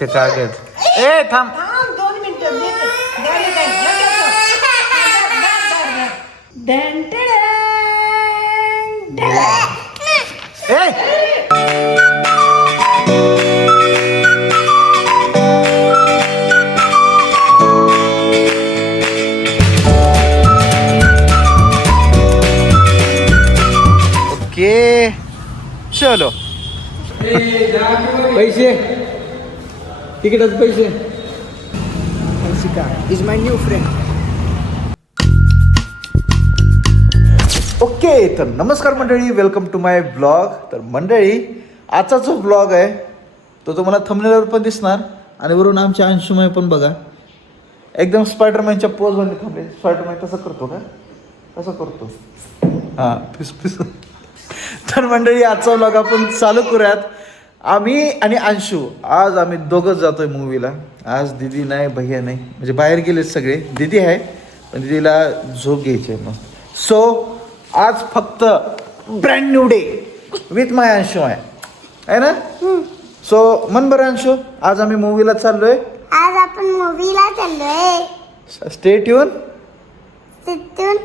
ते कागद. ए थांब. 2 मिनिटं ओके चलो. पैसे तिकीटाचे पैसे. Hansika is my new friend. Okay तर नमस्कार मंडळी, वेलकम टू माय ब्लॉग. तर मंडळी आजचा जो ब्लॉग आहे तो तुम्हाला थंबनेलवर पण दिसणार आणि वरून आमच्या अंशुमय पण बघा एकदम स्पायडरमॅनच्या पोजमध्ये थांबले. स्पायडरमॅन तसं करतो का? तसं करतो हां पिस पिस. तर मंडळी आजचा ब्लॉग आपण चालू करूयात. आम्ही आणि अंशू आज आम्ही दोघंच जातोय मूवीला. आज दिदी नाही, भैया नाही, म्हणजे बाहेर गेलेत सगळे. दिदी आहे पण दिदीला झोप घ्यायची आहे. मग सो आज फक्त ब्रँड न्यू डे विथ माय अंशू आहे ना. सो मन बरं अंशू, आज आम्ही मूवीला चाललोय. आज आपण मूवीला चाललोय. Stay tune. तिथून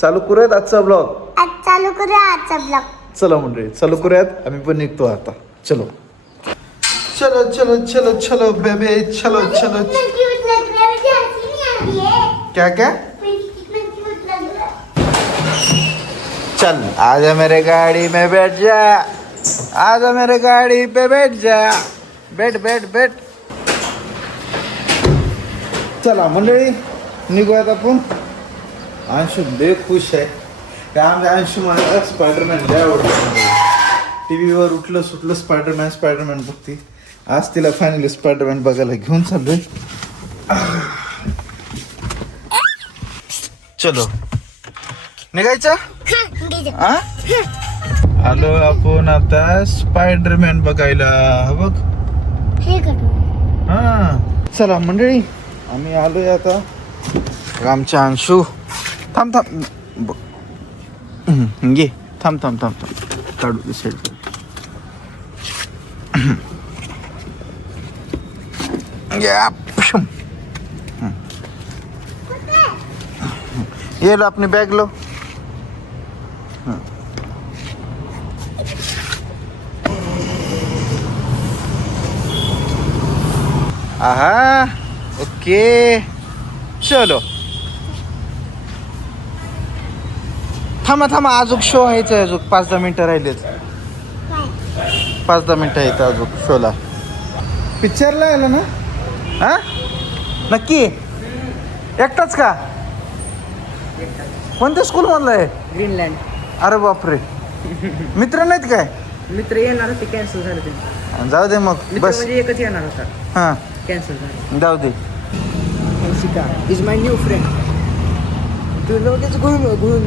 चालू करूयात आजचा ब्लॉग. आज चालू करूया आजचा ब्लॉग. चला मंडळी चालू करूयात. आम्ही पण निघतो आता. चलो चलो चलो चलो चलो बेबे चलो चलो. क्या क्या? चल आजा मेरे गाड़ी में बैठ जा, आजा मेरे गाड़ी पे बैठ जा. बैठ बैठ बैठ. चला मंडळी निघूयात आपण. अंशू लय खुश आहे. त्या आमच्या अंशू मला स्पायडरमॅन लय आवडतं. टी व्हीवर उठलं सुटलं स्पायडरमॅन बघते. आज तिला फायनली स्पायडरमॅन बघायला घेऊन चाललोय. चलो निघायचं. हा आलो आपण आता स्पायडरमॅन बघायला. बघ हा चला मंडळी आम्ही आलोय आता. आमच्या अंशू थांब थांब घे. थांब थांब थांब थांब काढू दे साईड. ये लो अपनी बैग लो. आहा ओके चलो. थांबा अजून शो व्हायचं आहे. अजून 5-10 मिनिटं राहिलेच. 5-10 मिनिटं आहेत अजून शोला. पिक्चरला आलं ना? हा नक्की एकटाच का? कोणत्या स्कूलमधला आहे? ग्रीनलँड. अरे बापरे. मित्र नाहीत काय? मित्र येणार होते, कॅन्सल झालं ते. जाऊ दे मग बस. म्हणजे एकच येणार होता, हां कॅन्सल झालं. जाऊ दे. Hansika is my new friend. तू लगेच घुळून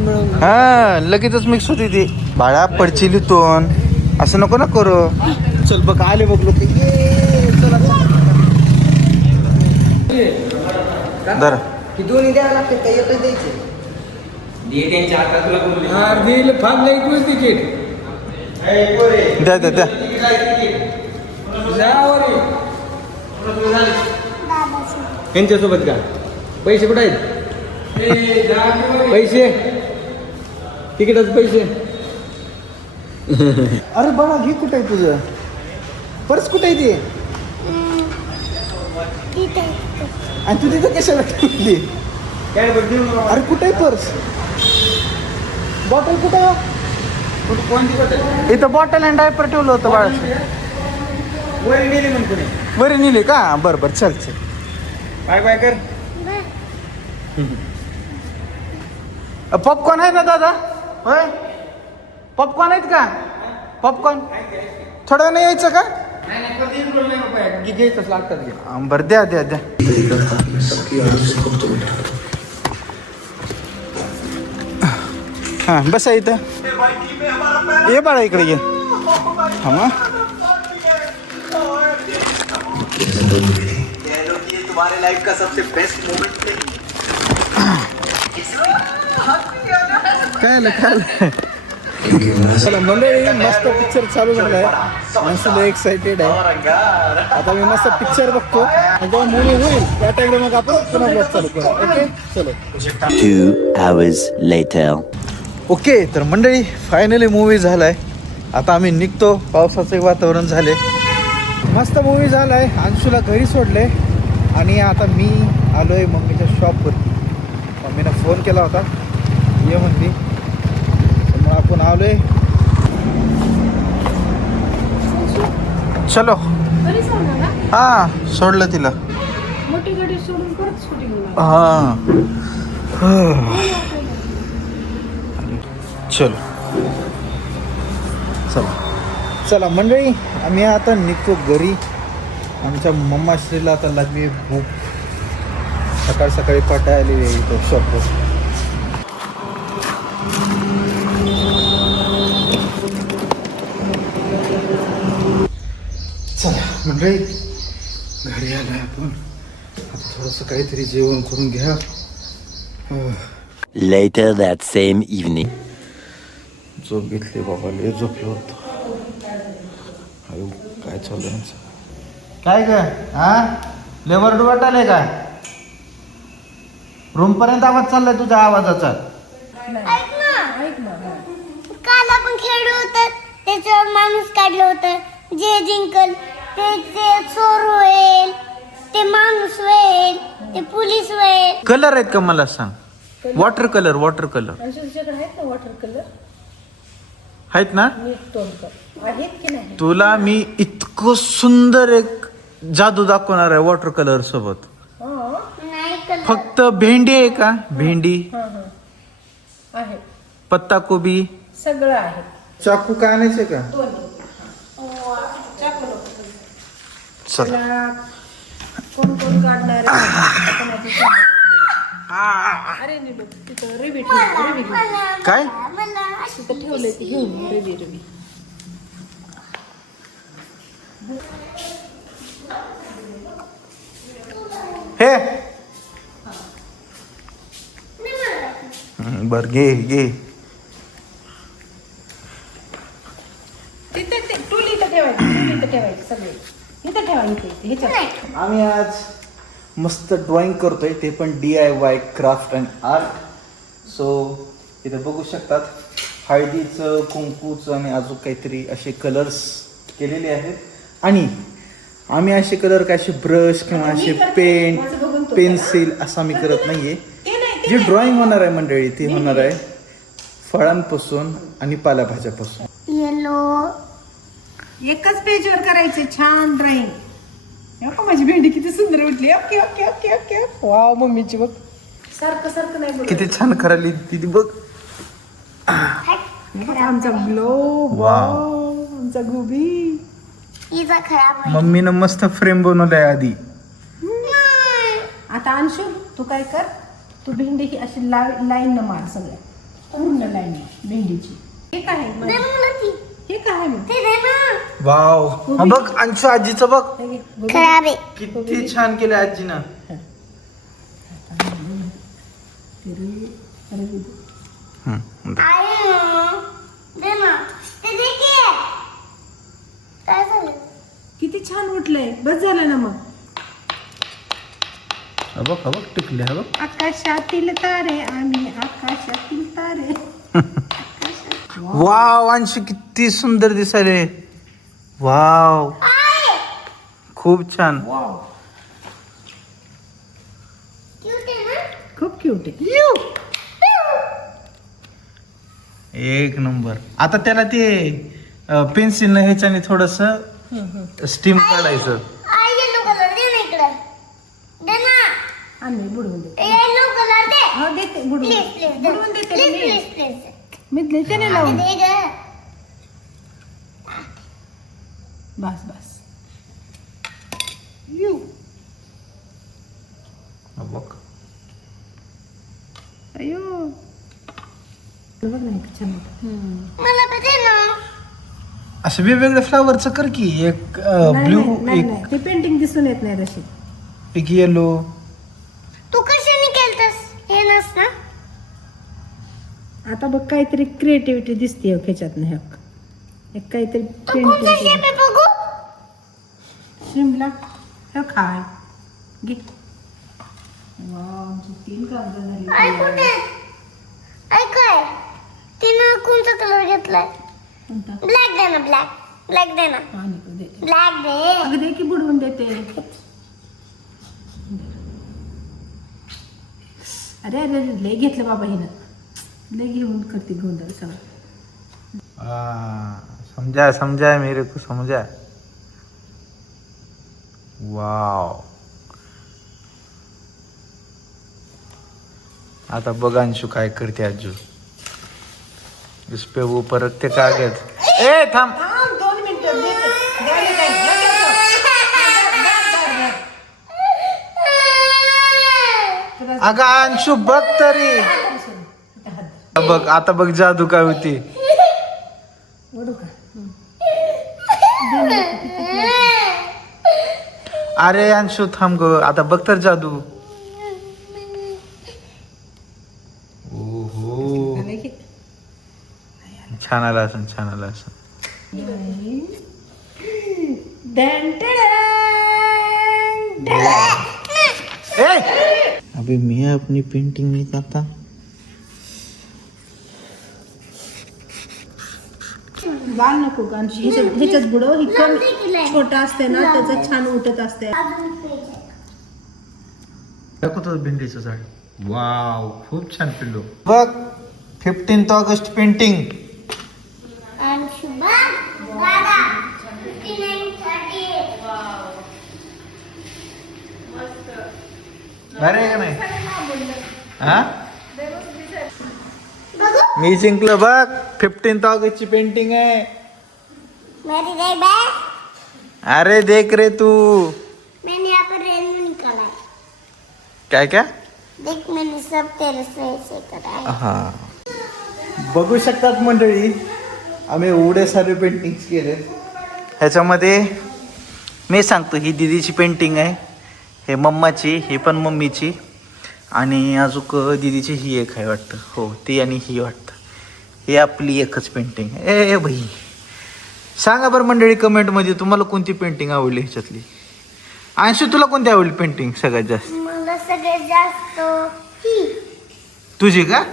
मिळून. हा लगेचच मिक्स होती ती. बाळा पडचिली तोन असं नको ना करू. चल बघ आले बघ लोक. धर की दोन्ही द्यायला लागते का एकच द्यायचे? तिकीट द्या द्या द्या. यांच्यासोबत का? पैसे कुठे आहेत? पैसे तिकिटाचे पैसे. अरे बाळा घे. कुठं आहे तुझं पर्स? कुठं आहे ते? आणि तू तिथं कशाला ठेवली? अरे कुठे आहे पर्स? बॉटल कुठं? इथं बॉटल अँड डायपर ठेवलं होतं बाळा. वरी नेली का? बरं बरं चल चल. बाय बाय कर. पॉपकॉर्न आहे ना दादा? होय पॉपकॉर्न आहेत का? पॉपकॉर्न थोडं नाही यायचं का? घ्यायचंच लागतात. बरं द्या द्या द्या. हां बसा इथं. ये बाळा इकडे ये. हा तुम्हारे लाइफ का सबसे बेस्ट मोमेंट काय चला मंडळी, मस्त पिक्चर चालू झालाय. माणसाला एक्साइटेड आहे. आता मी मस्त पिक्चर बघतो आणि जेव्हा मूवी होईल त्या टाइमला मग आपण पुन्हा ब्लॉग चालू करू. ओके चलो. 2 hours later. ओके तर मंडळी फायनली मूवी झालाय. आता आम्ही निघतो. पावसाचे वातावरण झाले. मस्त मूवी झालाय. अंशूला घरी सोडले आणि आता मी आलोय मम्मीच्या शॉपवरती. मम्मीनं फोन केला होता ये म्हणली, मग आपण आलोय. चलो. हा सोडलं तिला. मोठी गाडी सोडून परत शूटिंग. हा चलो चला चला मंडळी, आम्ही आता निघतो घरी. आमच्या मम्माश्रीला आता लागली भूक. सकाळ सकाळी पटाय आलेली आहे इथं शॉपवर. चला मंडळी, घरी आलोय आपण. आता थोडंसं काहीतरी जेवण करून घ्या. Later that same evening. झोप घेतली बाबा, लय झोपलो होतो. अयो काय चालू आहे काय ग? हा लेबर वाटायला का? रूम पर्यंत आवाज चाललाय तुझ्या आवाजाचा. ऐक ना, काल आपण खेळलो होतं त्याच्यावर माणूस काढलं होतं. जे जिंकल ते चोर होईल, ते माणूस होईल, ते पोलीस होईल. कलर आहेत का मला सांग? वॉटर कलर तुझ्याकडे आहेत ना वॉटर कलर? आहेत ना? नीट टोन कर. आहेत की नाही? तुला मी इतकं सुंदर एक जादू दाखवणार आहे वॉटर कलर सोबत. नाही कलर. फक्त भेंडी आहे का? भेंडी, आहे, पत्ता कोबी, सगळं आहे. चाकू काय आणायचे का? चल. कोण कोण काढणार आहे? अरे नाही बघ, तिथं रिबी ठेवली. काय तिथं ठेवलंय ती घेऊन रिबी. हे बर घे घे. तिथे ते टूल इथं ठेवायची सगळे इथं ठेवायचे ह्याच्यात. आम्ही आज मस्त ड्रॉइंग करतोय, ते पण DIY craft and art. So इथे बघू शकतात हळदीचं, कुंकूचं आणि अजून काहीतरी असे कलर्स केलेले आहेत. आणि आम्ही असे कलर काय असे ब्रश किंवा असे पेंट पेन्सिल असं आम्ही करत नाहीये. जी ड्रॉइंग होणार आहे मंडळी ती होणार आहे फळांपासून आणि पालेभाज्यापासून. येलो एकच पेजवर करायचे छान ड्रॉइंग. माझी भेंडी किती सुंदर उठली. Okay okay okay okay. Wow मम्मीची बघ. सारखं नाही बोलत. किती छान करायली ती बघ. आमचा ग्लो. वाव आमचा गोबी. इजा खराब आहे. मम्मीनं मस्त फ्रेम बनवलाय आधी. आता अंशू तू काय कर, तू भेंडी ही अशी लाईन न मार सगळ्या पूर्ण लाईन भेंडीची. हे काय आहे दे मला ती. हे काय आहे मग? ते दे ना. वाव हा बघ अंशू आजीचं बघ हे घे, गोबी. खराब आहे. किती छान केलं आजीनं. आहे ना. दे ना. ते दे की. काय झालं? किती छान उठलंय. बस झालं ना मग. हा बघ टिकले. हा बघ आकाशातील तारे आम्ही आकाशातील तारे. वाव अंशू किती सुंदर दिसायले. वाव खूप छान. क्यूट आहे ना? खूप क्यूट आहे. एक नंबर. आता त्याला ते पेन्सिल ह्याच्याने थोडस स्टीम काढायचं. येलो कलर दे ना इकडे. दे ना. आम्ही बुडवून देते. येलो कलर दे. हो देते बुडवून. प्लीज प्लीज दे. बुडवून देते प्लीज मी. Please please. मी देते ना लावून. दे ग. बस बस. यू हा बघ अयो बघ ना किती छान होतं. मला पण दे ना. असं वेगवेगळ्या फ्लावरचं कर की. एक ब्ल्यू, नाही एक ते पेंटिंग दिसून येत नाही तशी. एक येलो. तू कशाने केलतस? हे नस ना. आता बघ काहीतरी क्रिएटिव्हिटी दिसते ह्याच्यात नाही एक काहीतरी कोणता शेप आहे बघू? शिमला हे खाय घे. वाव, आमची 3 कागद झाली. आई कुठे? आई काय? तिनं कोणता कलर घेतलाय? कोणता? ब्लॅक दे ना, ब्लॅक दे ना, पाणी को दे. ब्लॅक दे. अगं दे की बुडवून देते. अरे अरे अरे, लय घेतलं बाबा हिनं. लय घेऊन करते गोंधळ सगळं. समझा समझा मेरे को समझा. वाव. आता बघ अंशू काय करते आजू. इस पे वो परत ते कागद. ए थांब. 2 मिनिटं देते. द्यायला काय? अगं अंशू बघ तरी. बघ आता बघ जादू काय होती. ओढू का? अरे अंशू थांब ग. आता बघ तर जादू. ओहो, आलं की? छान आला असं, छान आला असं. डन ए अबे मैं अपनी पेंटिंग नहीं करता. गाल नको का? ह्याच्यात बुडव. ही लावते की कमी लाईन? छोटा असते ना त्याचं छान उठत असते. अजून पेज आहे. दाखवतो भेंडीचं झाड. वाव, खूप छान पिल्लू. बघ 15 ऑगस्ट पेंटिंग. आणि शुभा दादा 5938. अरे का नाही हा बघू मी जिंकलो बघ. 15 ऑगस्ट ची पेंटिंग आहे. मेरी देख बे. अरे देख रे तू. मैंने यहाँ पर रेनबो निकाला है. काय काय. देख मैंने सब तेरे से करा है. हा बघू शकतात मंडळी, आम्ही एवढे सारे पेंटिंग्स केले. ह्याच्यामध्ये मी सांगतो, ही दीदीची पेंटिंग आहे, हे मम्माची, ही पण मम्मीची, आणि अजून दीदीची ही एक आहे वाटतं. हो ती आणि ही वाटतं. ही आपली एकच पेंटिंग आहे. ए भाई सांगा बरं मंडळी कमेंटमध्ये तुम्हाला कोणती पेंटिंग आवडली ह्याच्यातली. अंशू तुला कोणती आवडली पेंटिंग सगळ्यात जास्त. मला सगळ्यात जास्त ही तुझी का.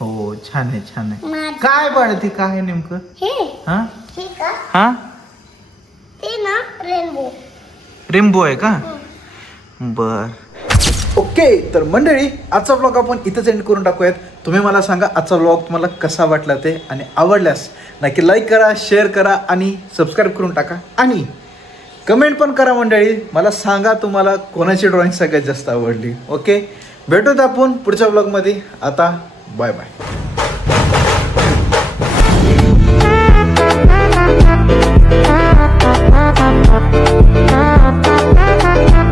हो छान आहे, छान आहे. माझी. काय बनती काय आहे नेमकं. हे हा हे का हा ते ना रेनबो. रेम्बो आहे का. बर ओके. तर मंडळी आजचा व्लॉग आपण इथंच एंड करून टाकूयात. तुम्ही मला सांगा आजचा व्लॉग तुम्हाला कसा वाटला ते, आणि आवडल्यास नक्की लाईक करा, शेअर करा आणि सबस्क्राईब करून टाका, आणि कमेंट पण करा मंडळी. मला सांगा तुम्हाला कोणाची ड्रॉइंग सगळ्यात जास्त आवडली. ओके, भेटूत आपण पुढच्या व्लॉगमध्ये. आता बाय बाय.